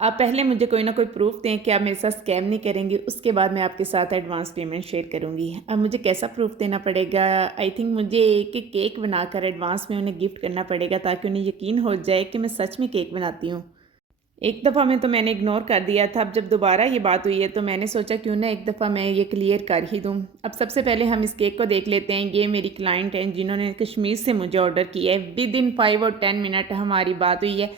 आप पहले मुझे कोई ना कोई प्रूफ दें कि आप मेरे साथ स्कैम नहीं करेंगी, उसके बाद मैं आपके साथ एडवांस पेमेंट शेयर करूँगी। अब मुझे कैसा प्रूफ देना पड़ेगा? आई थिंक मुझे एक केक बनाकर एडवांस में उन्हें गिफ्ट करना पड़ेगा ताकि उन्हें यकीन हो जाए कि मैं सच में केक बनाती हूँ। एक दफ़ा में तो मैंने इग्नोर कर दिया था, अब जब दोबारा ये बात हुई है तो मैंने सोचा क्यों ना एक दफ़ा मैं ये क्लियर कर ही दूँ। अब सबसे पहले हम इस केक को देख लेते हैं। ये मेरी क्लाइंट हैं जिन्होंने कश्मीर से मुझे ऑर्डर किया है। विद इन 5 और 10 मिनट हमारी बात हुई है,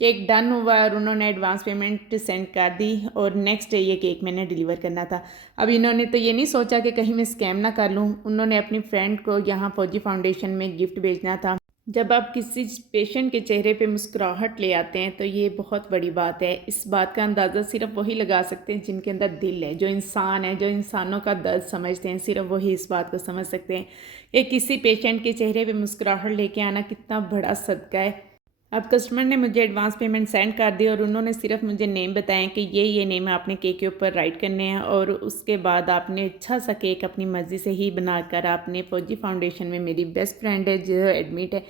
केक डन हुआ और उन्होंने एडवांस पेमेंट सेंड कर दी और नेक्स्ट डे ये केक मैंने डिलीवर करना था। अब इन्होंने तो ये नहीं सोचा कि कहीं मैं स्कैम ना कर लूँ। उन्होंने अपनी फ्रेंड को यहाँ फौजी फाउंडेशन में गिफ्ट भेजना था। जब आप किसी पेशेंट के चेहरे पे मुस्कुराहट ले आते हैं तो ये बहुत बड़ी बात है। इस बात का अंदाज़ा सिर्फ वही लगा सकते हैं जिनके अंदर दिल है, जो इंसान है, जो इंसानों का दर्द समझते हैं, सिर्फ वही इस बात को समझ सकते हैं कि किसी पेशेंट के चेहरे पे मुस्कुराहट लेके आना कितना बड़ा सदका है। अब कस्टमर ने मुझे एडवांस पेमेंट सेंड कर दी और उन्होंने सिर्फ मुझे नेम बताया कि ये नेम आपने केक के ऊपर राइट करने हैं और उसके बाद आपने अच्छा सा केक अपनी मर्ज़ी से ही बनाकर आपने फौजी फाउंडेशन में मेरी बेस्ट फ्रेंड है जो एडमिट है,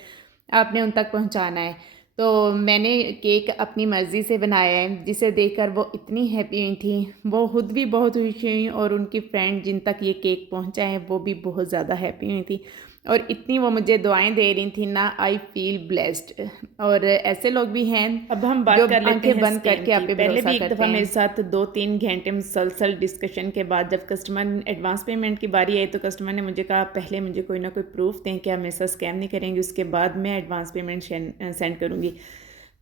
आपने उन तक पहुंचाना है। तो मैंने केक अपनी मर्ज़ी से बनाया है, जिसे देखकर वो इतनी हैप्पी हुई थी, वो खुद भी बहुत खुश हुई और उनकी फ्रेंड जिन तक ये केक पहुंचा है वो भी बहुत ज़्यादा हैप्पी हुई थी और इतनी वो मुझे दुआएं दे रही थी ना। I feel blessed. और ऐसे लोग भी हैं। अब हम बात कर लेते हैं आंखें बंद करके आप पे पहले भी एक दफ़ा मेरे साथ 2-3 घंटे मुसलसल डिस्कशन के बाद जब कस्टमर एडवांस पेमेंट की बारी आई तो कस्टमर ने मुझे कहा पहले मुझे कोई ना कोई प्रूफ दें कि आप मेरे साथ स्कैम नहीं करेंगे, उसके बाद मैं एडवांस पेमेंट सेंड करूँगी।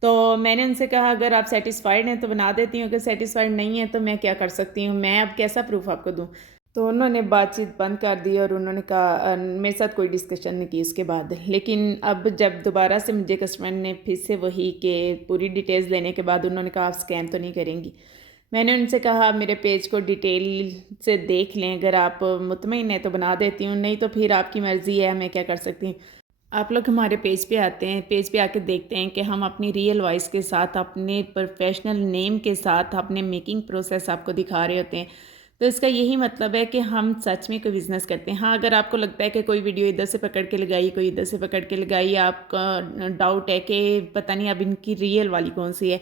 तो मैंने उनसे कहा अगर आप सेटिस्फाइड हैं तो बना देती हूँ, अगर सेटिस्फाइड नहीं है तो मैं क्या कर सकती हूँ, मैं अब कैसा प्रूफ आपको दूँ। तो उन्होंने बातचीत बंद कर दी और उन्होंने कहा मेरे साथ कोई डिस्कशन नहीं की उसके बाद। लेकिन अब जब दोबारा से मुझे कस्टमर ने फिर से वही कि पूरी डिटेल्स लेने के बाद उन्होंने कहा आप स्कैम तो नहीं करेंगी। मैंने उनसे कहा मेरे पेज को डिटेल से देख लें, अगर आप मुतमईन हैं तो बना देती हूँ, नहीं तो फिर आपकी मर्ज़ी है, मैं क्या कर सकती हूँ। आप लोग हमारे पेज पे आते हैं, पेज पे आके देखते हैं कि हम अपनी रियल वॉइस के साथ, अपने प्रोफेशनल नेम के साथ अपने मेकिंग प्रोसेस आपको दिखा रहे होते हैं। तो इसका यही मतलब है कि हम सच में कोई बिज़नेस करते हैं। हाँ, अगर आपको लगता है कि कोई वीडियो इधर से पकड़ के लगाई, कोई इधर से पकड़ के लगाई, आपका डाउट है कि पता नहीं अब इनकी रियल वाली कौन सी है,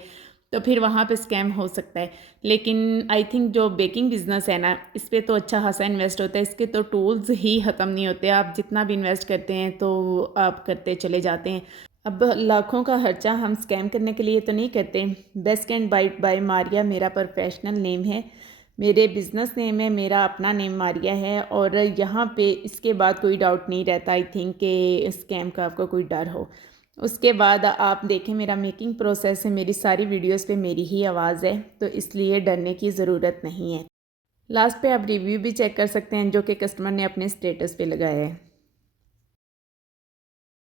तो फिर वहाँ पे स्कैम हो सकता है। लेकिन आई थिंक जो बेकिंग बिज़नेस है ना, इस पे तो अच्छा खासा इन्वेस्ट होता है, इसके तो टूल्स ही ख़त्म नहीं होते। आप जितना भी इन्वेस्ट करते हैं तो आप करते चले जाते हैं। अब लाखों का खर्चा हम स्कैम करने के लिए तो नहीं करते। Best and bite by Maria मेरा प्रोफेशनल नेम है, मेरे बिज़नेस नेम है, मेरा अपना नेम मारिया है और यहाँ पे इसके बाद कोई डाउट नहीं रहता आई थिंक कि स्कैम का आपको कोई डर हो। उसके बाद आप देखें मेरा मेकिंग प्रोसेस है, मेरी सारी वीडियोस पे मेरी ही आवाज़ है, तो इसलिए डरने की ज़रूरत नहीं है। लास्ट पे आप रिव्यू भी चेक कर सकते हैं जो कि कस्टमर ने अपने स्टेटस पे लगाया है।